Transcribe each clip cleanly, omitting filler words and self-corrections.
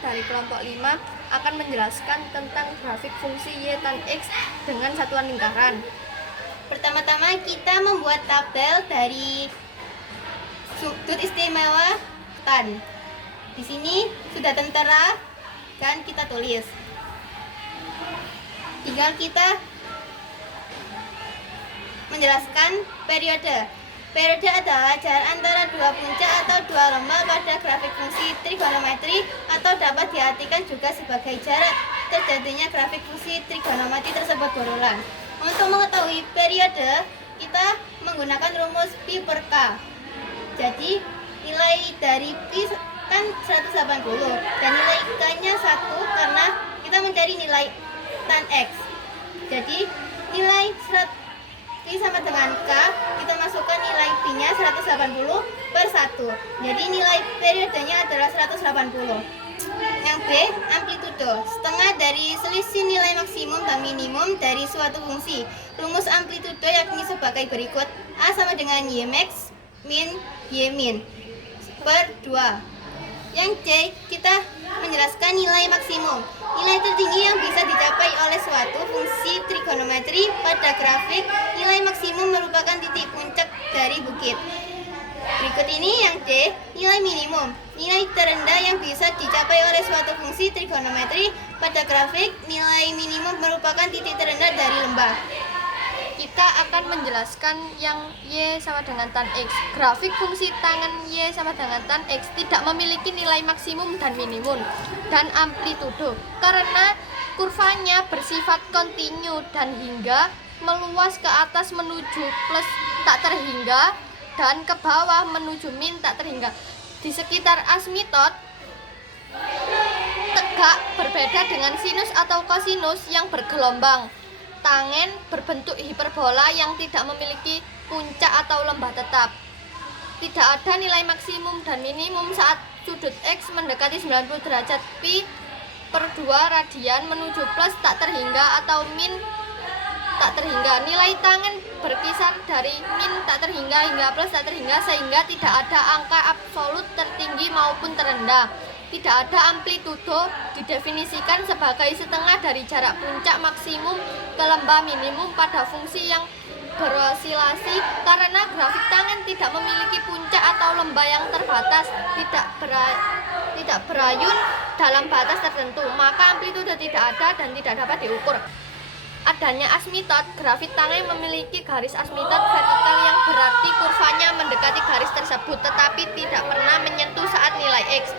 dari kelompok 5 akan menjelaskan tentang grafik fungsi y tan x dengan satuan lingkaran. Pertama-tama kita membuat tabel dari sudut istimewa tan. Di sini sudah tertera dan kita tulis. Tinggal kita menjelaskan periode. Periode adalah jarak antara dua puncak atau dua lembah pada grafik fungsi trigonometri atau dapat diartikan juga sebagai jarak terjadinya grafik fungsi trigonometri tersebut berulang. Untuk mengetahui periode, kita menggunakan rumus pi per k. Jadi, nilai dari pi kan 180 dan nilai k-nya 1 karena kita mencari nilai tan x. Jadi, nilai pi sama dengan k, kita masukkan nilai pi-nya 180 per 1. Jadi, nilai periodenya adalah 180. Yang B, amplitudo, setengah dari selisih nilai maksimum dan minimum dari suatu fungsi. Rumus amplitudo yakni sebagai berikut: A sama dengan y max min y min per 2. Yang C, kita menjelaskan nilai maksimum, nilai tertinggi yang bisa dicapai oleh suatu fungsi trigonometri pada grafik. Nilai maksimum merupakan titik puncak dari bukit. Berikut ini yang D, nilai minimum, nilai terendah yang bisa dicapai oleh suatu fungsi trigonometri pada grafik. Nilai minimum merupakan titik terendah dari lembah. Kita akan menjelaskan yang y sama dengan tan x. Grafik fungsi tangen y sama dengan tan x tidak memiliki nilai maksimum dan minimum dan amplitudo karena kurvanya bersifat kontinu dan hingga meluas ke atas menuju plus tak terhingga dan ke bawah menuju min tak terhingga. Di sekitar asimptot tegak berbeda dengan sinus atau kosinus yang bergelombang. Tangen berbentuk hiperbola yang tidak memiliki puncak atau lembah tetap. Tidak ada nilai maksimum dan minimum saat sudut x mendekati 90 derajat pi per 2 radian menuju plus tak terhingga atau min tak terhingga. Nilai tangen berkisar dari min tak terhingga hingga plus tak terhingga sehingga tidak ada angka absolut tertinggi maupun terendah. Tidak ada amplitudo didefinisikan sebagai setengah dari jarak puncak maksimum ke lembah minimum pada fungsi yang berosilasi karena grafik tangen tidak memiliki puncak atau lembah yang terbatas, tidak berayun dalam batas tertentu, maka amplitudo tidak ada dan tidak dapat diukur. Adanya asimptot, grafik tangen memiliki garis asimptot vertikal yang berarti kurvanya mendekati garis tersebut tetapi tidak pernah menyentuh saat nilai x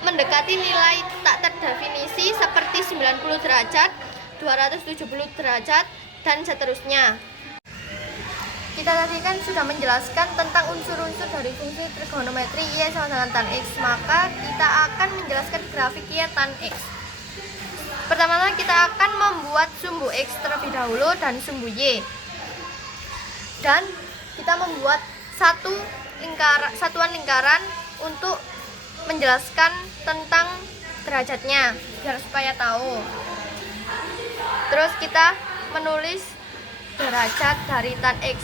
mendekati nilai tak terdefinisi seperti 90 derajat, 270 derajat, dan seterusnya. Kita tadi kan sudah menjelaskan tentang unsur-unsur dari fungsi trigonometri y sama dengan tan x, maka kita akan menjelaskan grafik y tan x. Pertama-tama kita akan membuat sumbu x terlebih dahulu dan sumbu y. Dan kita membuat satuan lingkaran untuk menjelaskan tentang derajatnya biar supaya tahu. Terus kita menulis derajat dari tan x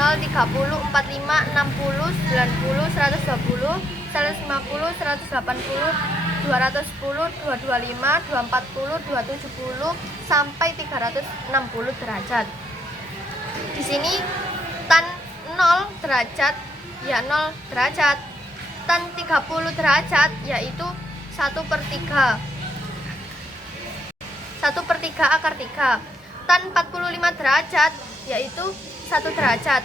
0, 30, 45, 60, 90, 120, 150, 180, 210, 225, 240, 270 sampai 360 derajat. Di sini tan 0 derajat ya 0 derajat. Tan 30 derajat yaitu 1/3 akar 3. Tan 45 derajat yaitu 1 derajat.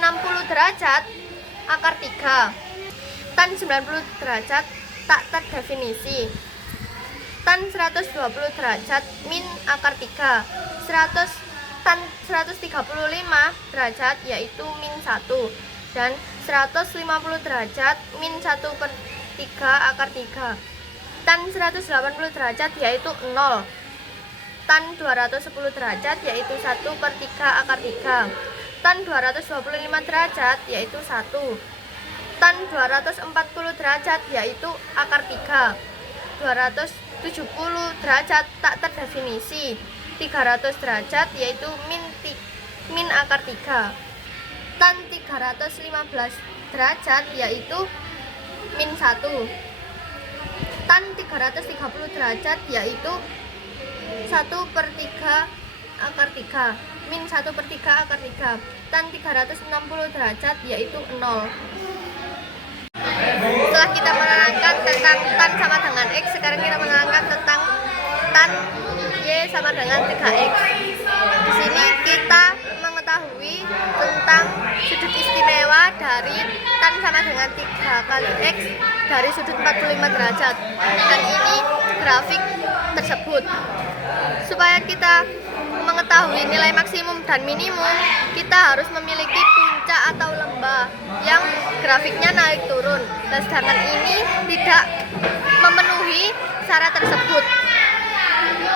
60 derajat akar 3. Tan 90 derajat tak terdefinisi. Tan 120 derajat min akar 3. Tan 135 derajat yaitu min 1 dan 150 derajat min 1/3 akar 3. Tan 180 derajat yaitu 0. Tan 210 derajat yaitu 1/3 akar 3. Tan 225 derajat yaitu 1. Tan 240 derajat yaitu akar 3. 270 derajat tak terdefinisi. 300 derajat yaitu min akar 3. Tan 315 derajat yaitu min 1. tan 330 derajat yaitu 1/3 akar 3 min 1/3 akar 3. Tan 360 derajat yaitu 0. Setelah kita menerangkan tentang tan sama dengan X, sekarang kita menerangkan tentang tan Y sama dengan 3X. Di sini kita mengetahui tentang sudut istimewa dari tan sama dengan 3 kali X dari sudut 45 derajat. Dan ini grafik tersebut. Supaya kita mengetahui nilai maksimum dan minimum, kita harus memiliki puncak atau lembah yang grafiknya naik turun. Dan sedangkan ini tidak memenuhi syarat tersebut.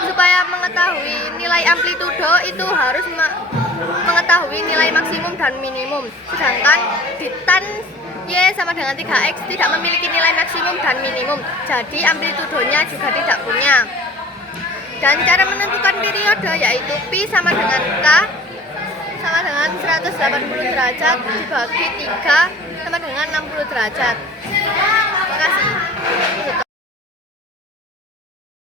Supaya mengetahui nilai amplitudo itu harus mengetahui nilai maksimum dan minimum. Sedangkan di tan Y sama dengan 3X tidak memiliki nilai maksimum dan minimum. Jadi amplitudonya juga tidak punya. Dan cara menentukan periode yaitu pi sama dengan K sama dengan 180 derajat dibagi 3 sama dengan 60 derajat.